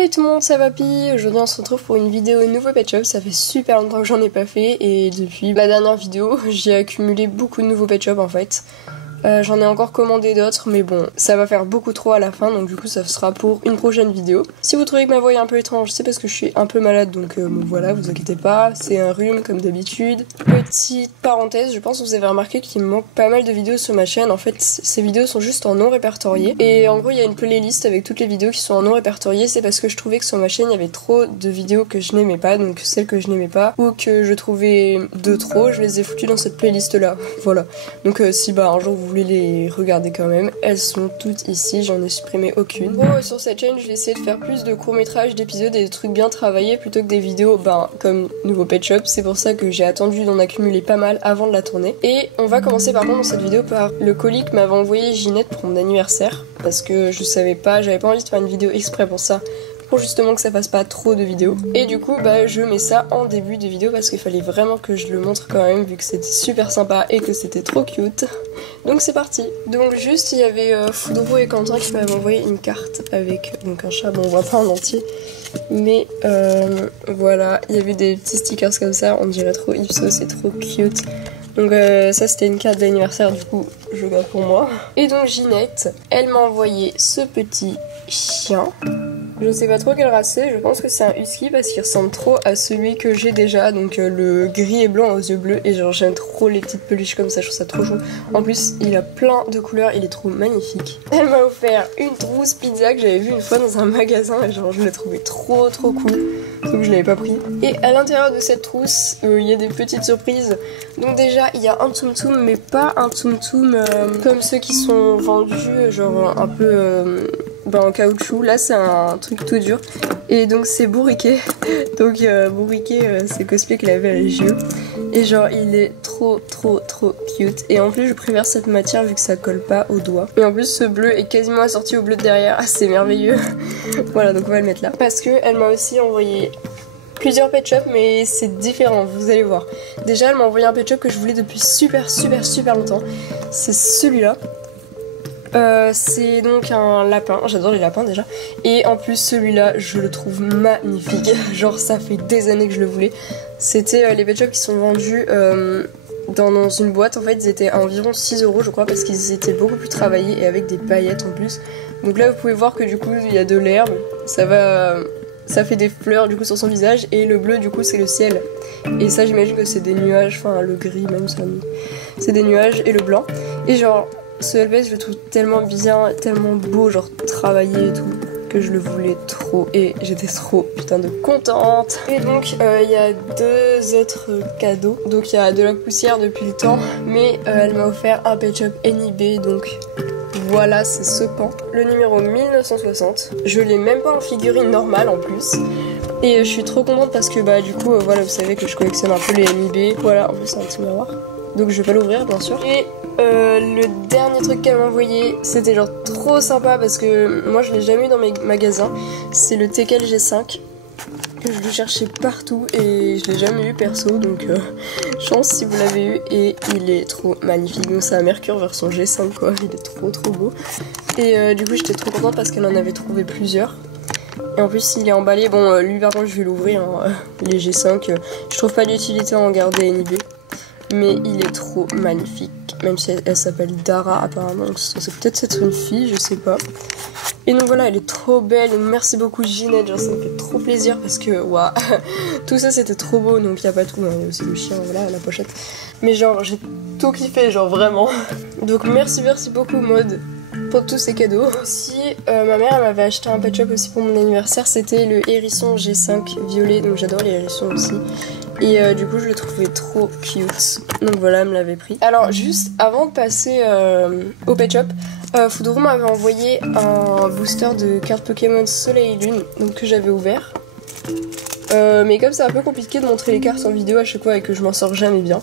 Hey tout le monde, ça va Pi? Aujourd'hui on se retrouve pour une vidéo nouveau pet shop. Ça fait super longtemps que j'en ai pas fait et depuis la dernière vidéo j'ai accumulé beaucoup de nouveaux pet shop en fait. J'en ai encore commandé d'autres mais bon ça va faire beaucoup trop à la fin, donc du coup ça sera pour une prochaine vidéo. Si vous trouvez que ma voix est un peu étrange, c'est parce que je suis un peu malade, donc bon, voilà, vous inquiétez pas, c'est un rhume comme d'habitude. Petite parenthèse, je pense que vous avez remarqué qu'il me manque pas mal de vidéos sur ma chaîne. En fait ces vidéos sont juste en non répertorié et en gros il y a une playlist avec toutes les vidéos qui sont en non répertorié. C'est parce que je trouvais que sur ma chaîne il y avait trop de vidéos que je n'aimais pas, donc celles que je n'aimais pas ou que je trouvais de trop, je les ai foutues dans cette playlist là. Voilà, donc si bah un jour vous voulez les regarder quand même, elles sont toutes ici, j'en ai supprimé aucune. Bon, sur cette chaîne je vais essayer de faire plus de courts-métrages, d'épisodes et des trucs bien travaillés plutôt que des vidéos comme nouveau pet shop. C'est pour ça que j'ai attendu d'en accumuler pas mal avant de la tourner. Et on va commencer par contre dans cette vidéo par le colis que m'avait envoyé Ginette pour mon anniversaire, parce que je savais pas, j'avais pas envie de faire une vidéo exprès pour ça, pour justement que ça fasse pas trop de vidéos. Et du coup je mets ça en début de vidéo parce qu'il fallait vraiment que je le montre quand même, vu que c'était super sympa et que c'était trop cute. Donc c'est parti. Donc juste il y avait Foudreau et Quentin qui m'avaient envoyé une carte avec donc un chat, bon on voit pas en entier, mais voilà, il y avait des petits stickers comme ça, on dirait trop Ipsos, c'est trop cute. Donc ça c'était une carte d'anniversaire, du coup je garde pour moi. Et donc Ginette, elle m'a envoyé ce petit chien. Je sais pas trop quelle race c'est, je pense que c'est un husky parce qu'il ressemble trop à celui que j'ai déjà, donc le gris et blanc aux yeux bleus, et genre j'aime trop les petites peluches comme ça, je trouve ça trop chou. En plus il a plein de couleurs, il est trop magnifique. Elle m'a offert une trousse pizza que j'avais vue une fois dans un magasin et genre je l'ai trouvé trop cool, donc je l'avais pas pris. Et à l'intérieur de cette trousse il y a des petites surprises. Donc déjà il y a un Tsum Tsum, mais pas un Tsum Tsum comme ceux qui sont vendus genre un peu en caoutchouc. Là c'est un truc tout dur et donc c'est Bourriquet. Donc Bourriquet c'est le cosplay qu'il avait à l'EGE et genre il est trop cute, et en plus je préfère cette matière vu que ça colle pas au doigt, et en plus ce bleu est quasiment assorti au bleu de derrière. Ah, c'est merveilleux. Voilà, donc on va le mettre là parce que elle m'a aussi envoyé plusieurs pet shop, mais c'est différent, vous allez voir. Déjà elle m'a envoyé un pet shop que je voulais depuis super longtemps, c'est celui-là. C'est donc un lapin, j'adore les lapins déjà, et en plus celui-là je le trouve magnifique, genre ça fait des années que je le voulais. C'était les pet shops qui sont vendus dans une boîte, en fait ils étaient à environ 6 € je crois, parce qu'ils étaient beaucoup plus travaillés et avec des paillettes en plus. Donc là vous pouvez voir que du coup il y a de l'herbe, ça fait des fleurs du coup sur son visage, et le bleu du coup c'est le ciel, et ça j'imagine que c'est des nuages, enfin le gris même ça, c'est des nuages, et le blanc. Et genre ce LPS je le trouve tellement bien, tellement beau, genre travaillé et tout, que je le voulais trop et j'étais trop putain de contente. Et donc il y a deux autres cadeaux. Donc il y a de la poussière depuis le temps, mais elle m'a offert un pet shop NIB, donc voilà, c'est ce pan, le numéro 1960. Je l'ai même pas en figurine normale en plus. Et je suis trop contente parce que du coup voilà, vous savez que je collectionne un peu les NIB. Voilà, en plus c'est un petit miroir, donc je vais pas l'ouvrir bien sûr. Et le dernier truc qu'elle m'a envoyé, c'était genre trop sympa parce que moi je l'ai jamais eu dans mes magasins. C'est le Tekel G5 que je le cherchais partout et je l'ai jamais eu perso, donc chance si vous l'avez eu, et il est trop magnifique. Donc c'est un Mercure version G5 quoi, il est trop beau. Et du coup j'étais trop contente parce qu'elle en avait trouvé plusieurs. Et en plus il est emballé, bon lui par contre je vais l'ouvrir, hein. Il est G5, je trouve pas d'utilité à en garder NIB, mais il est trop magnifique, même si elle s'appelle Dara apparemment, donc c'est peut-être être une fille, je sais pas. Et donc voilà, elle est trop belle, donc merci beaucoup Ginette, genre ça me fait trop plaisir parce que waouh, tout ça c'était trop beau. Donc il y a pas tout, hein, il y a aussi le chien, voilà, la pochette, mais genre j'ai tout kiffé, genre vraiment. Donc merci beaucoup Maud pour tous ces cadeaux. Aussi ma mère elle m'avait acheté un pet shop aussi pour mon anniversaire, c'était le hérisson G5 violet, donc j'adore les hérissons aussi. Et du coup je le trouvais trop cute, donc voilà, elle me l'avait pris. Alors juste avant de passer au pet shop, Foudreau m'avait envoyé un booster de cartes Pokémon Soleil et Lune, donc que j'avais ouvert. Mais comme c'est un peu compliqué de montrer les cartes en vidéo à chaque fois et que je m'en sors jamais bien,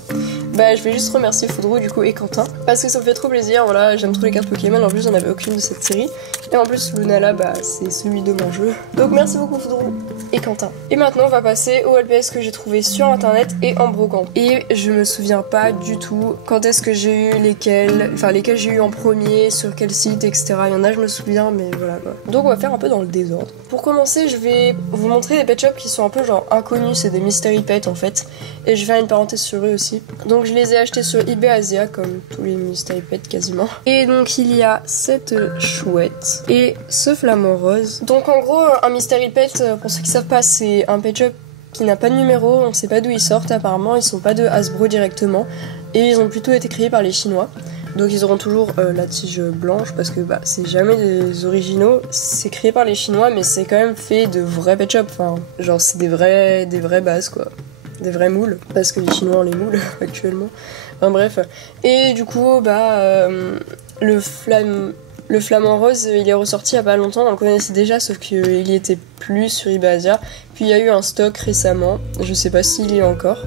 bah je vais juste remercier Foudroux du coup et Quentin parce que ça me fait trop plaisir. Voilà, j'aime trop les cartes Pokémon, en plus j'en avais aucune de cette série et en plus Lunala bah c'est celui de mon jeu, donc merci beaucoup Foudroux et Quentin. Et maintenant on va passer au LPS que j'ai trouvé sur internet et en brocante, et je me souviens pas du tout quand est-ce que j'ai eu lesquels j'ai eu en premier, sur quel site, etc. Il y en a je me souviens, mais voilà quoi. Donc on va faire un peu dans le désordre. Pour commencer je vais vous montrer des pet shops qui sont un peu genre inconnus, c'est des mystery pets en fait, et je vais faire une parenthèse sur eux aussi. Donc je les ai achetés sur eBay Asia comme tous les mystery pets quasiment. Et donc il y a cette chouette et ce flamant rose. Donc en gros un mystery pet, pour ceux qui savent pas, c'est un pet shop qui n'a pas de numéro, on sait pas d'où ils sortent apparemment, ils sont pas de Hasbro directement et ils ont plutôt été créés par les Chinois. Donc ils auront toujours la tige blanche parce que bah c'est jamais des originaux, c'est créé par les Chinois mais c'est quand même fait de vrais pet shops, enfin genre c'est des vraies bases quoi, des vrais moules parce que les Chinois ont les moules actuellement. Enfin bref, et du coup bah le flamant rose il est ressorti il y a pas longtemps, on le connaissait déjà sauf qu'il y était plus sur eBay Asia, puis il y a eu un stock récemment, je sais pas s'il y est encore.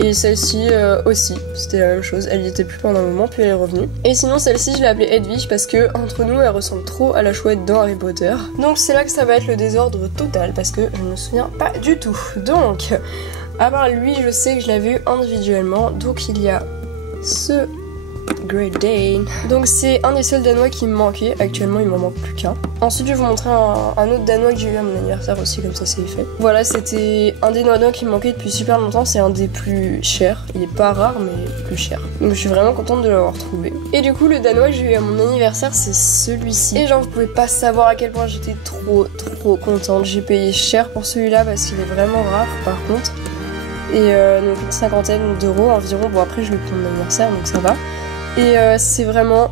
Et celle-ci aussi, c'était la même chose, elle y était plus pendant un moment, puis elle est revenue. Et sinon celle-ci je l'ai appelée Hedwig parce que entre nous elle ressemble trop à la chouette dans Harry Potter. Donc c'est là que ça va être le désordre total parce que je ne me souviens pas du tout. Donc, à part lui je sais que je l'avais eu individuellement, donc il y a ce Great Dane. Donc c'est un des seuls danois qui me manquait, actuellement il m'en manque plus qu'un. Ensuite je vais vous montrer un autre danois que j'ai eu à mon anniversaire aussi, comme ça c'est fait. Voilà, c'était un des danois qui me manquait depuis super longtemps, c'est un des plus chers, il est pas rare mais plus cher. Donc je suis vraiment contente de l'avoir trouvé. Et du coup le danois que j'ai eu à mon anniversaire c'est celui-ci. Et genre vous pouvez pas savoir à quel point j'étais trop contente, j'ai payé cher pour celui-là parce qu'il est vraiment rare par contre. Et donc une cinquantaine d'euros environ, bon après je l'ai pris mon anniversaire donc ça va. Et c'est vraiment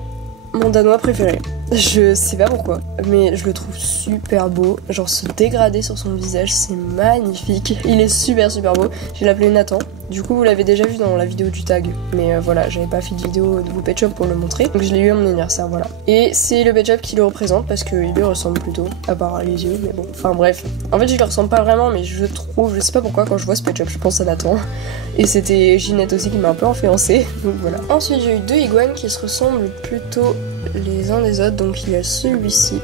mon danois préféré. Je sais pas pourquoi, mais je le trouve super beau. Genre ce dégradé sur son visage, c'est magnifique. Il est super beau. Je vais l'appeler Nathan. Du coup, vous l'avez déjà vu dans la vidéo du tag. Mais voilà, j'avais pas fait de vidéo de pet shop pour le montrer. Donc je l'ai eu à mon anniversaire, voilà. Et c'est le pet shop qui le représente parce qu'il lui ressemble plutôt, à part les yeux, mais bon. Enfin bref. En fait, je lui ressemble pas vraiment, mais je trouve, je sais pas pourquoi, quand je vois ce pet shop, je pense à Nathan. Et c'était Ginette aussi qui m'a un peu influencée. Donc voilà. Ensuite, j'ai eu deux iguanes qui se ressemblent plutôt les uns des autres. Donc il y a celui-ci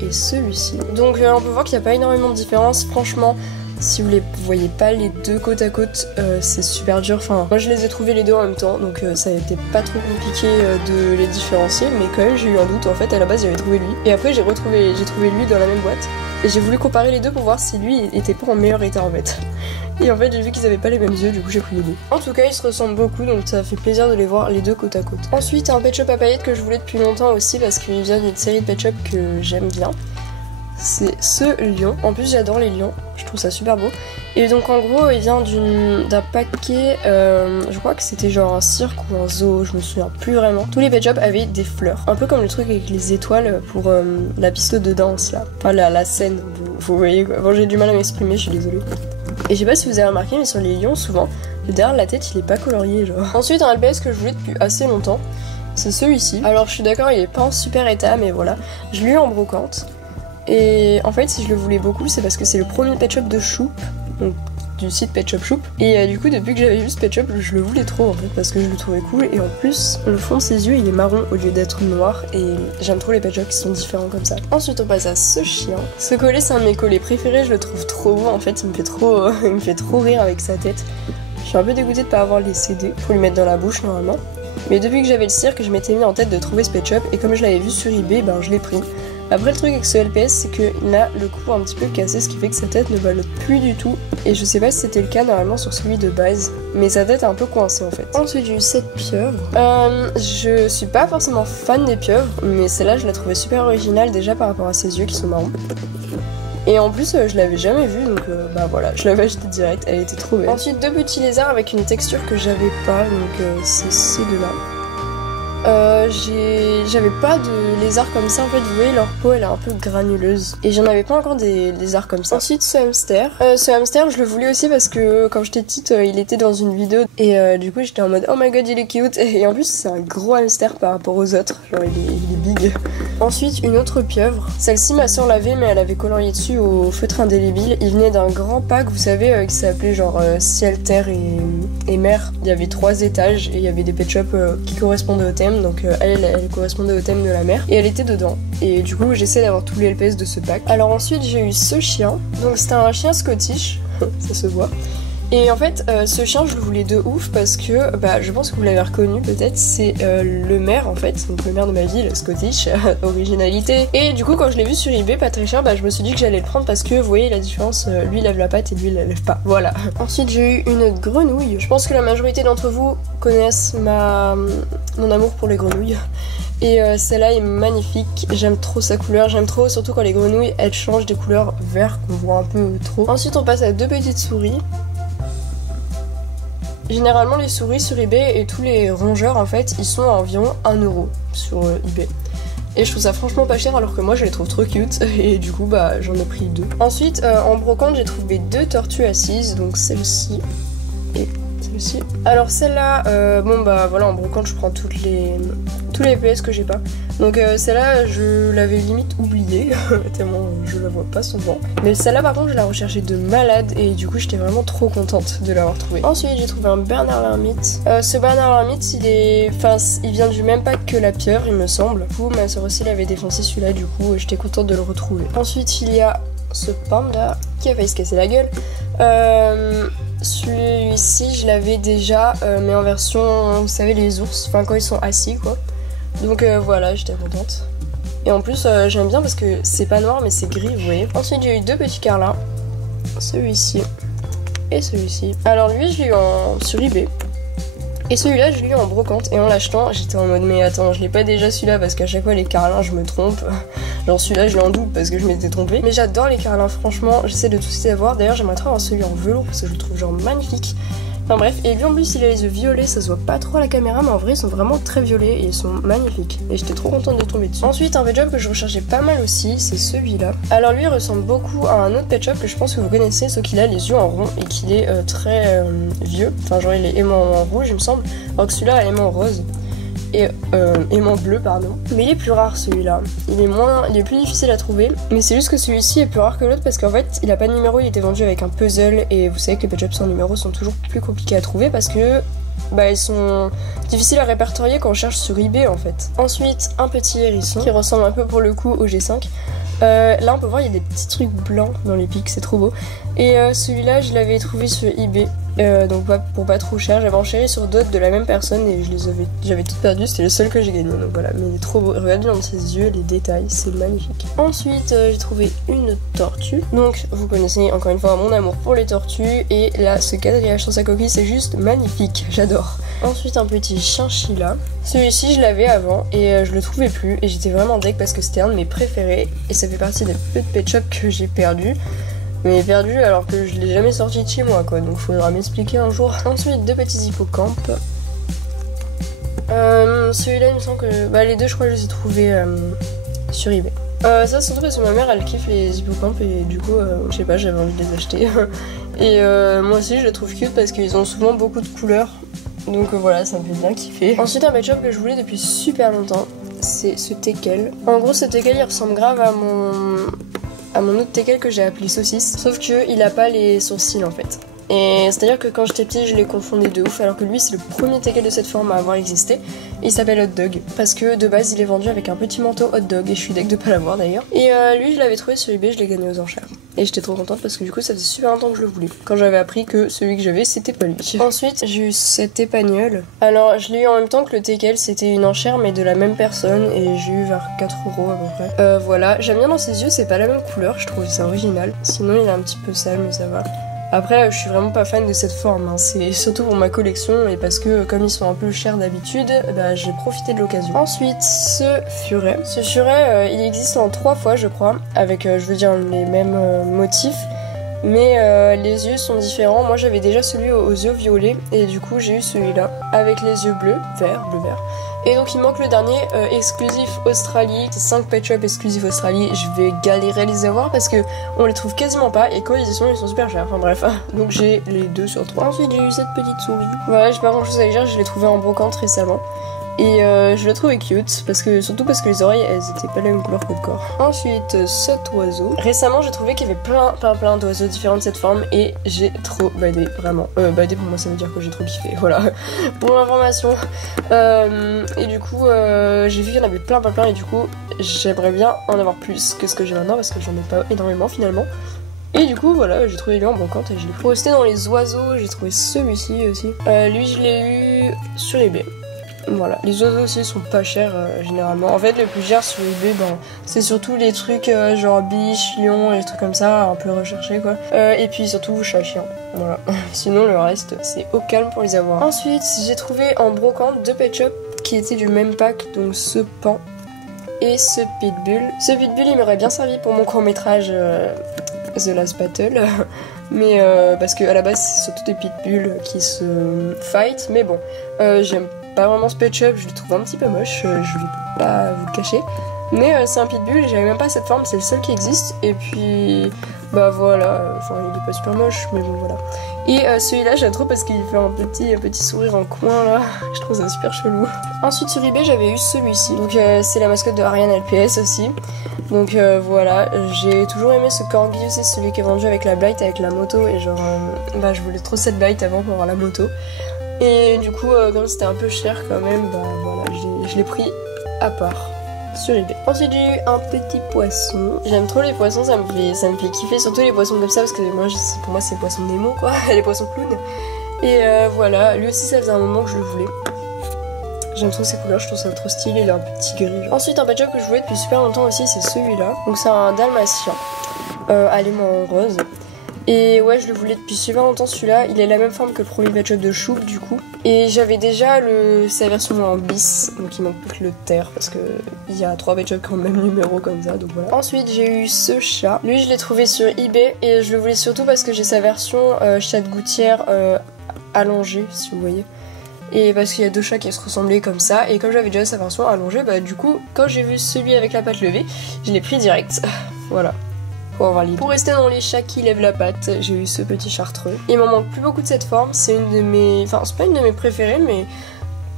et celui-ci. Donc on peut voir qu'il n'y a pas énormément de différence. Franchement, si vous les voyez pas les deux côte à côte, c'est super dur. Enfin, moi je les ai trouvés les deux en même temps, donc ça a été pas trop compliqué de les différencier, mais quand même j'ai eu un doute. En fait, à la base j'avais trouvé lui, et après j'ai trouvé lui dans la même boîte. Et j'ai voulu comparer les deux pour voir si lui était pas en meilleur état en fait. Et en fait j'ai vu qu'ils avaient pas les mêmes yeux, du coup j'ai pris les deux. En tout cas ils se ressemblent beaucoup, donc ça fait plaisir de les voir les deux côte à côte. Ensuite un pet shop à paillettes que je voulais depuis longtemps aussi parce qu'il vient d'une série de pet shop que j'aime bien. C'est ce lion. En plus j'adore les lions, je trouve ça super beau. Et donc en gros il vient d'un paquet, je crois que c'était genre un cirque ou un zoo, je me souviens plus vraiment. Tous les pet shops avaient des fleurs, un peu comme le truc avec les étoiles pour la piste de danse là. Enfin la scène, vous voyez quoi. Bon j'ai du mal à m'exprimer, je suis désolée. Et je sais pas si vous avez remarqué mais sur les lions souvent, le derrière de la tête il est pas colorié genre. Ensuite un LPS que je voulais depuis assez longtemps, c'est celui-ci. Alors je suis d'accord il est pas en super état mais voilà, je l'ai eu en brocante. Et en fait si je le voulais beaucoup c'est parce que c'est le premier pet shop de Choup, donc du site Pet Shop Choup. Et du coup depuis que j'avais vu ce pet shop je le voulais trop en fait parce que je le trouvais cool. Et en plus le fond de ses yeux il est marron au lieu d'être noir et j'aime trop les pet shops qui sont différents comme ça. Ensuite on passe à ce chien. Ce collet c'est un de mes collets préférés, je le trouve trop beau en fait, il me fait trop rire avec sa tête. Je suis un peu dégoûtée de pas avoir les CD pour lui mettre dans la bouche normalement. Mais depuis que j'avais le cirque je m'étais mis en tête de trouver ce pet shop et comme je l'avais vu sur eBay ben je l'ai pris. Après le truc avec ce LPS c'est qu'il a le cou un petit peu cassé, ce qui fait que sa tête ne ballotte plus du tout. Et je sais pas si c'était le cas normalement sur celui de base, mais sa tête est un peu coincée en fait. Ensuite j'ai eu cette pieuvre. Je suis pas forcément fan des pieuvres, mais celle-là je la trouvais super originale déjà par rapport à ses yeux qui sont marrons. Et en plus je l'avais jamais vue donc bah voilà, je l'avais achetée direct, elle était trop belle. Ensuite deux petits lézards avec une texture que j'avais pas, donc c'est ces deux-là. J'avais pas de lézard comme ça en fait, vous voyez leur peau elle est un peu granuleuse et j'en avais pas encore des lézards comme ça. Ensuite ce hamster je le voulais aussi parce que quand j'étais petite il était dans une vidéo et du coup j'étais en mode oh my god il est cute et en plus c'est un gros hamster par rapport aux autres, genre il est big. Ensuite une autre pieuvre, celle-ci ma soeur l'avait mais elle avait colorié dessus au feutre indélébile, il venait d'un grand pack vous savez qui s'appelait genre ciel, terre et mer, il y avait 3 étages et il y avait des pet shops qui correspondaient au thème donc elle correspondait au thème de la mer et elle était dedans et du coup j'essaie d'avoir tous les LPS de ce pack. Alors ensuite j'ai eu ce chien, donc c'était un chien scottish, ça se voit. Et en fait, ce chien, je le voulais de ouf parce que, je pense que vous l'avez reconnu peut-être, c'est le maire en fait, donc le maire de ma ville, Scottish, originalité. Et du coup, quand je l'ai vu sur eBay, pas très cher, je me suis dit que j'allais le prendre parce que, vous voyez la différence, lui il lève la patte et lui il la lève pas, voilà. Ensuite, j'ai eu une grenouille. Je pense que la majorité d'entre vous connaissent mon amour pour les grenouilles. Et celle-là est magnifique, j'aime trop sa couleur, j'aime trop surtout quand les grenouilles elles changent des couleurs vert qu'on voit un peu trop. Ensuite, on passe à 2 petites souris. Généralement les souris sur eBay et tous les rongeurs en fait ils sont à environ 1 € sur eBay. Et je trouve ça franchement pas cher alors que moi je les trouve trop cute et du coup j'en ai pris 2. Ensuite en brocante j'ai trouvé 2 tortues assises, donc celle-ci et celle-ci. Alors celle-là, voilà en brocante je prends tous les PS que j'ai pas. Donc celle-là je l'avais limite oubliée tellement je la vois pas souvent. Mais celle-là par contre je la recherchais de malade et du coup j'étais vraiment trop contente de l'avoir trouvée. Ensuite j'ai trouvé un Bernard l'ermite. Ce Bernard l'ermite il vient du même pack que la pieuvre il me semble. Du coup ma soeur aussi l'avait défoncé celui-là, du coup j'étais contente de le retrouver. Ensuite il y a ce panda qui a failli se casser la gueule. Celui-ci je l'avais déjà mais en version vous savez les ours, enfin quand ils sont assis quoi. Donc voilà, j'étais contente. Et en plus j'aime bien parce que c'est pas noir mais c'est gris, vous voyez. Ensuite j'ai eu 2 petits carlins, celui-ci et celui-ci. Alors lui je l'ai eu sur eBay et celui-là je l'ai eu en brocante et en l'achetant j'étais en mode mais attends je l'ai pas déjà celui-là parce qu'à chaque fois les carlins je me trompe. Genre celui-là je l'ai en double parce que je m'étais trompée. Mais j'adore les carlins franchement, j'essaie de tous les avoir. D'ailleurs j'aimerais trop avoir celui en velours parce que je le trouve genre magnifique. Enfin bref, et lui en plus il a les yeux violets, ça se voit pas trop à la caméra mais en vrai ils sont vraiment très violets et ils sont magnifiques. Et j'étais trop contente de tomber dessus. Ensuite un pet shop que je recherchais pas mal aussi, c'est celui-là. Alors lui il ressemble beaucoup à un autre pet shop que je pense que vous connaissez, sauf qu'il a les yeux en rond et qu'il est très vieux. Enfin genre il est aimant en rouge il me semble, alors que celui-là est aimant en rose. Et aimant bleu pardon. Mais il est plus rare celui-là. Il est plus difficile à trouver. Mais c'est juste que celui-ci est plus rare que l'autre parce qu'en fait il a pas de numéro, il était vendu avec un puzzle. Et vous savez que les pet shops sans numéro sont toujours plus compliqués à trouver parce que ils sont difficiles à répertorier quand on cherche sur eBay en fait. Ensuite un petit hérisson qui ressemble un peu pour le coup au G5. Là on peut voir il y a des petits trucs blancs dans les pics, c'est trop beau. Et celui-là je l'avais trouvé sur eBay. Donc pour pas trop cher, j'avais enchéri sur d'autres de la même personne et j'avais toutes perdues, c'était le seul que j'ai gagné, donc voilà, mais il est trop beau, regardez dans ses yeux, les détails, c'est magnifique. Ensuite j'ai trouvé une tortue, donc vous connaissez encore une fois mon amour pour les tortues et là ce quadrillage sur sa coquille c'est juste magnifique, j'adore. Ensuite un petit chinchilla, celui-ci je l'avais avant et je le trouvais plus et j'étais vraiment deg parce que c'était un de mes préférés et ça fait partie des peu de pet shop que j'ai perdu. Mais perdu alors que je l'ai jamais sorti de chez moi quoi, donc faudra m'expliquer un jour. Ensuite 2 petits hippocampes. Celui-là il me semble que les 2 je crois que je les ai trouvés sur eBay. Ça surtout parce que ma mère elle kiffe les hippocampes et du coup je sais pas, j'avais envie de les acheter. Et moi aussi je les trouve cute parce qu'ils ont souvent beaucoup de couleurs. Donc voilà, ça me fait bien kiffer. Ensuite un pet shop que je voulais depuis super longtemps, c'est ce teckel. En gros ce teckel il ressemble grave à mon autre teckel que j'ai appelé saucisse, sauf que il a pas les sourcils en fait. Et c'est à dire que quand j'étais petite je les confondais de ouf alors que lui c'est le premier teckel de cette forme à avoir existé. Et il s'appelle Hot Dog parce que de base il est vendu avec un petit manteau Hot Dog et je suis deg de pas l'avoir d'ailleurs. Et lui je l'avais trouvé sur eBay, je l'ai gagné aux enchères. Et j'étais trop contente parce que du coup ça faisait super longtemps que je le voulais. Quand j'avais appris que celui que j'avais c'était pas lui. Ensuite j'ai eu cette épagnole. Alors je l'ai eu en même temps que le teckel, c'était une enchère mais de la même personne et j'ai eu vers 4 € à peu près. Voilà, j'aime bien dans ses yeux, c'est pas la même couleur, je trouve c'est original. Sinon il est un petit peu sale mais ça va. Après je suis vraiment pas fan de cette forme, hein. C'est surtout pour ma collection et parce que comme ils sont un peu chers d'habitude, j'ai profité de l'occasion. Ensuite ce furet. Ce furet il existe en 3 fois je crois, avec je veux dire les mêmes motifs. Mais les yeux sont différents. Moi j'avais déjà celui aux yeux violets et du coup j'ai eu celui-là avec les yeux bleus, vert, bleu-vert. Et donc il manque le dernier, exclusif Australie. C'est 5 Pet Shop exclusifs Australie. Je vais galérer à les avoir parce que on les trouve quasiment pas et quand ils sont super chers. Enfin bref, donc j'ai les 2 sur 3. Ensuite j'ai eu cette petite souris. Voilà, j'ai pas grand chose à dire, je l'ai trouvée en brocante récemment. Et je la trouvais cute, surtout parce que les oreilles elles étaient pas la même couleur que le corps. Ensuite cet oiseau. Récemment j'ai trouvé qu'il y avait plein d'oiseaux différents de cette forme et j'ai trop badé, vraiment. Badé pour moi ça veut dire que j'ai trop kiffé, voilà, pour l'information. Et du coup j'ai vu qu'il y en avait plein et du coup j'aimerais bien en avoir plus que ce que j'ai maintenant parce que j'en ai pas énormément finalement. Et du coup voilà, j'ai trouvé lui en brocante et je l'ai pris. Pour rester dans les oiseaux, j'ai trouvé celui-ci aussi. Lui je l'ai eu sur eBay. Voilà, les oiseaux aussi sont pas chers généralement. En fait, le plus cher sur eBay, c'est surtout les trucs genre biche, lion, et des trucs comme ça, un peu recherchés quoi. Et puis surtout chat, chien. Voilà. Sinon, le reste, c'est au calme pour les avoir. Ensuite, j'ai trouvé en brocante 2 Pet Shop qui étaient du même pack, donc ce pan et ce pitbull. Ce pitbull, il m'aurait bien servi pour mon court-métrage The Last Battle. Mais parce que à la base, c'est surtout des pitbulls qui se fight. Mais bon, j'aime pas vraiment ce Pet Shop, je le trouve un petit peu moche, je vais pas vous le cacher. Mais c'est un pitbull, j'avais même pas cette forme, c'est le seul qui existe. Et puis, bah voilà, enfin il est pas super moche, mais bon voilà. Et celui-là, j'aime trop parce qu'il fait un petit sourire en coin là, je trouve ça super chelou. Ensuite sur eBay, j'avais eu celui-ci, donc c'est la mascotte de Ariane LPS aussi. Donc voilà, j'ai toujours aimé ce corgi, c'est celui qui est vendu avec la Blight, avec la moto. Et genre, je voulais trop cette Blight avant pour avoir la moto. Et du coup, comme c'était un peu cher quand même, voilà, je l'ai pris à part sur eBay. Ensuite, j'ai eu un petit poisson. J'aime trop les poissons, ça me fait kiffer, surtout les poissons comme ça, parce que pour moi, c'est les poissons Nemo, quoi, les poissons clowns. Et voilà, lui aussi, ça faisait un moment que je le voulais. J'aime trop ses couleurs, je trouve ça trop stylé, il est un petit gris. Ensuite, un Pet Shop que je voulais depuis super longtemps aussi, c'est celui-là. Donc, c'est un dalmatien, aliment rose. Et ouais, je le voulais depuis super longtemps celui-là. Il est la même forme que le premier Pet Shop de Choup du coup. Et j'avais déjà sa version en bis, donc il manque plus que le terre parce que il y a 3 Pet Shop qui ont le même numéro comme ça, donc voilà. Ensuite j'ai eu ce chat. Lui je l'ai trouvé sur eBay et je le voulais surtout parce que j'ai sa version chat de gouttière allongée, si vous voyez. Et parce qu'il y a 2 chats qui se ressemblaient comme ça. Et comme j'avais déjà sa version allongée, du coup quand j'ai vu celui avec la patte levée, je l'ai pris direct. Voilà. Pour rester dans les chats qui lèvent la patte, j'ai eu ce petit chartreux. Il m'en manque plus beaucoup de cette forme, c'est une de mes... Enfin, c'est pas une de mes préférées, mais...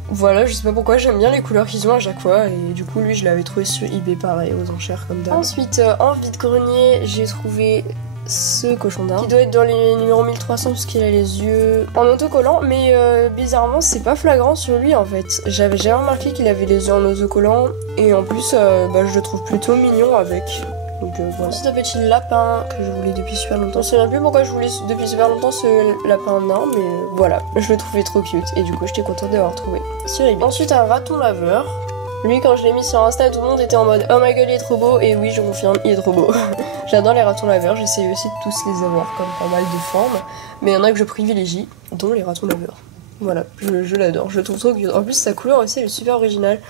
Voilà, je sais pas pourquoi, j'aime bien les couleurs qu'ils ont à chaque fois. Et du coup, lui, je l'avais trouvé sur eBay, pareil, aux enchères comme d'hab. Ensuite, en vide-grenier, j'ai trouvé ce cochon d'Inde, qui doit être dans les numéros 1300 puisqu'il a les yeux en autocollant. Mais bizarrement, c'est pas flagrant sur lui, en fait. J'avais jamais remarqué qu'il avait les yeux en autocollant. Et en plus, je le trouve plutôt mignon avec... Donc voilà. Ensuite un petit lapin que je voulais depuis super longtemps. Je sais même plus pourquoi je voulais depuis super longtemps ce lapin nain, mais voilà, je le trouvais trop cute et du coup j'étais contente d'avoir trouvé sur eBay. Ensuite un raton laveur. Lui quand je l'ai mis sur Insta tout le monde était en mode oh my god il est trop beau et oui je confirme il est trop beau. J'adore les ratons laveurs, j'essaye aussi de tous les avoir comme pas mal de formes, mais il y en a que je privilégie, dont les ratons laveurs. Voilà, je l'adore, je le trouve trop cute. En plus sa couleur aussi elle est super originale.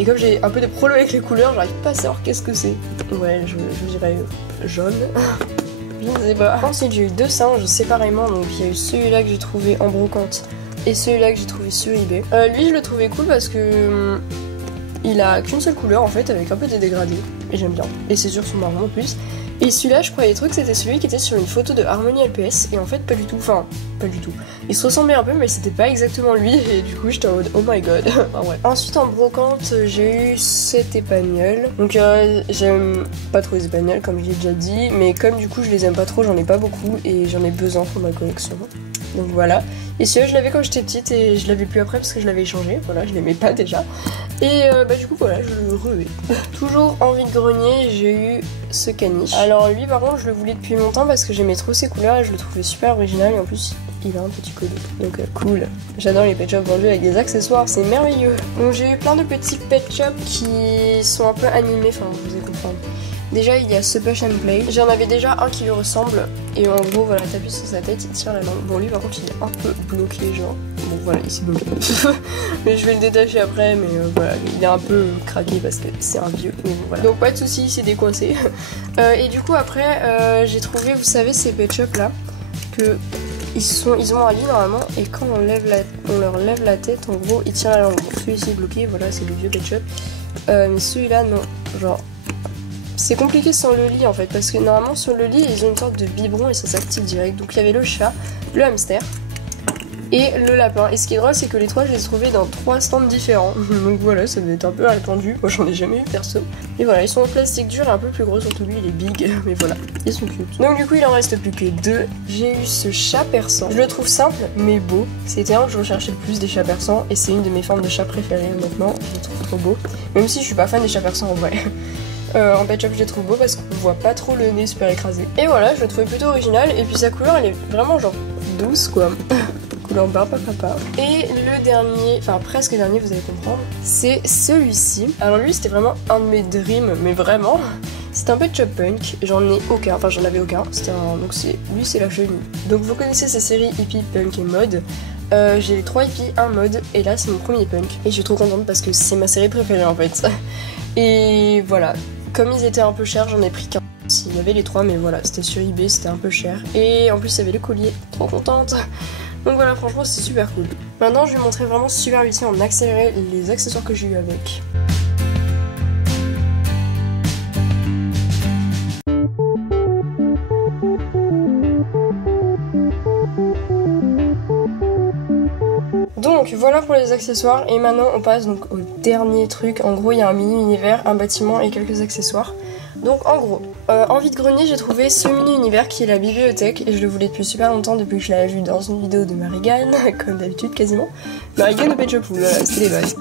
Et comme j'ai un peu de problème avec les couleurs, j'arrive pas à savoir qu'est-ce que c'est. Ouais, je dirais jaune. Je ne sais pas. Ensuite j'ai eu 2 singes séparément, donc il y a eu celui-là que j'ai trouvé en brocante et celui-là que j'ai trouvé sur eBay. Lui je le trouvais cool parce que il a qu'une seule couleur en fait avec un peu des dégradés. Et j'aime bien. Et ses yeux sont marrons en plus. Et celui-là, je croyais trop que c'était celui qui était sur une photo de Harmonie LPS, et en fait pas du tout, enfin, pas du tout. Il se ressemblait un peu, mais c'était pas exactement lui, et du coup j'étais en mode oh my god. Ah ouais. Ensuite en brocante, j'ai eu cet épagnol. Donc j'aime pas trop les épagnols, comme je l'ai déjà dit, mais comme du coup je les aime pas trop, j'en ai pas beaucoup, et j'en ai besoin pour ma collection. Donc voilà. Et celui-là je l'avais quand j'étais petite, et je l'avais plus après parce que je l'avais échangé, voilà, je l'aimais pas déjà. Et du coup voilà, je le revais. Toujours en vide-grenier, j'ai eu ce caniche. Alors lui par contre je le voulais depuis longtemps parce que j'aimais trop ses couleurs et je le trouvais super original et en plus il a un petit collier. Donc cool. J'adore les pet shops vendus avec des accessoires, c'est merveilleux. Donc j'ai eu plein de petits pet shops qui sont un peu animés, enfin vous allez comprendre. Déjà il y a ce Push and Play. J'en avais déjà un qui lui ressemble. Et en gros voilà, t'appuies sur sa tête, il tire la langue. Bon lui par contre il est un peu bloqué genre. Bon voilà, il s'est bloqué. Mais je vais le détacher après, mais voilà, il est un peu craqué parce que c'est un vieux. Mais bon, voilà. Donc pas de soucis, il s'est décoincé. Et du coup après j'ai trouvé, vous savez ces pet shops là, que ils ont un lit normalement et quand on leur lève la tête, en gros ils tirent la langue. Donc celui-ci est bloqué, voilà c'est le vieux Pet Shop. Mais celui-là non, genre c'est compliqué sans le lit en fait parce que normalement sur le lit ils ont une sorte de biberon et ça s'active direct. Donc il y avait le chat, le hamster et le lapin. Et ce qui est drôle c'est que les trois je les ai trouvés dans 3 stands différents. Donc voilà, ça doit être un peu répandu. Moi j'en ai jamais eu perso. Et voilà, ils sont en plastique dur et un peu plus gros, surtout lui il est big. Mais voilà, ils sont cute. Donc du coup il en reste plus que 2. J'ai eu ce chat persan. Je le trouve simple mais beau. C'était un que je recherchais le plus des chats persans et c'est une de mes formes de chat préférées honnêtement. Je le trouve trop beau. Même si je suis pas fan des chats persans en vrai. En Pet Shop je les trouve beaux parce qu'on voit pas trop le nez super écrasé. Et voilà, je le trouvais plutôt original et puis sa couleur elle est vraiment genre douce quoi. Couleur barbe à papa. Et le dernier, enfin presque dernier vous allez comprendre, c'est celui-ci. Alors lui c'était vraiment un de mes dreams, mais vraiment. C'est un Pet Shop Punk, j'en ai aucun, enfin j'en avais aucun. Donc lui c'est la chenille. Donc vous connaissez ces séries hippie, punk et mode. J'ai les 3 hippies, un mode et là c'est mon premier punk. Et je suis trop contente parce que c'est ma série préférée en fait. Et voilà, comme ils étaient un peu chers, j'en ai pris qu'un. Il y avait les 3 mais voilà, c'était sur eBay, c'était un peu cher. Et en plus il y avait le collier, trop contente. Donc voilà, franchement c'est super cool. Maintenant je vais montrer vraiment super vite en accéléré les accessoires que j'ai eu avec. Donc voilà pour les accessoires et maintenant on passe donc au dernier truc. En gros il y a un mini univers, un bâtiment et quelques accessoires. Donc en gros, en vide-grenier j'ai trouvé ce mini univers qui est la bibliothèque et je le voulais depuis super longtemps depuis que je l'avais vu dans une vidéo de Marigan, comme d'habitude quasiment. Marigan de Pet Shop, voilà, c'était les bases.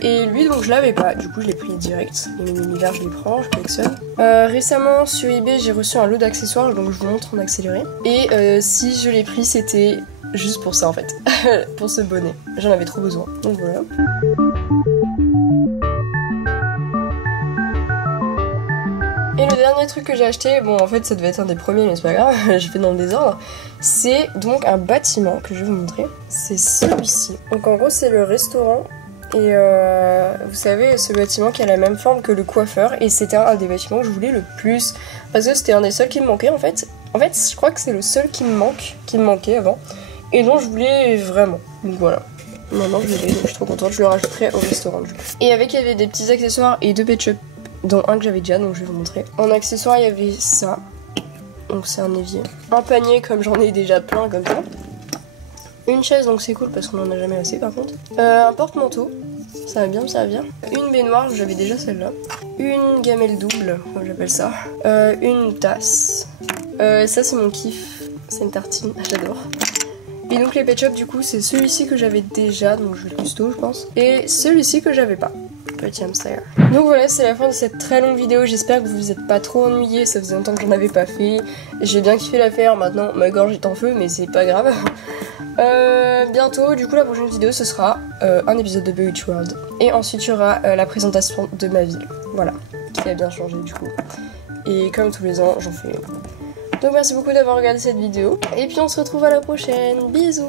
Et lui donc je l'avais pas, du coup je l'ai pris direct. Le mini univers je les prends, je collectionne. Récemment sur eBay j'ai reçu un lot d'accessoires donc je vous montre en accéléré. Et si je l'ai pris c'était juste pour ça en fait, pour ce bonnet. J'en avais trop besoin, donc voilà. Et le dernier truc que j'ai acheté, bon en fait ça devait être un des premiers mais c'est pas grave, j'ai fait dans le désordre. C'est donc un bâtiment que je vais vous montrer. C'est celui-ci. Donc en gros c'est le restaurant. Et vous savez ce bâtiment qui a la même forme que le coiffeur. Et c'était un des bâtiments que je voulais le plus. Parce que c'était un des seuls qui me manquait en fait. En fait je crois que c'est le seul qui me manquait avant. Et dont je voulais vraiment. Donc voilà. Maintenant je l'ai, donc je suis trop contente, je le rajouterai au restaurant du coup. Et avec il y avait des petits accessoires et 2 Pet Shop, dont un que j'avais déjà donc je vais vous montrer. En accessoire il y avait ça. Donc c'est un évier. Un panier comme j'en ai déjà plein comme ça. Une chaise donc c'est cool parce qu'on en a jamais assez par contre. Un porte-manteau. Ça va bien me servir. Une baignoire, j'avais déjà celle-là. Une gamelle double, comme j'appelle ça. Une tasse. Ça c'est mon kiff. C'est une tartine, j'adore. Et donc les Pet Shop du coup c'est celui-ci que j'avais déjà, donc je vais le custo je pense. Et celui-ci que j'avais pas. Petit hamster. Donc voilà, c'est la fin de cette très longue vidéo. J'espère que vous vous êtes pas trop ennuyés. Ça faisait longtemps que j'en avais pas fait. J'ai bien kiffé la faire. Maintenant, ma gorge est en feu, mais c'est pas grave. Bientôt, du coup, la prochaine vidéo, ce sera un épisode de Bewitched World. Et ensuite, il y aura la présentation de ma ville. Voilà, qui a bien changé du coup. Et comme tous les ans, j'en fais une. Donc merci beaucoup d'avoir regardé cette vidéo. Et puis on se retrouve à la prochaine. Bisous!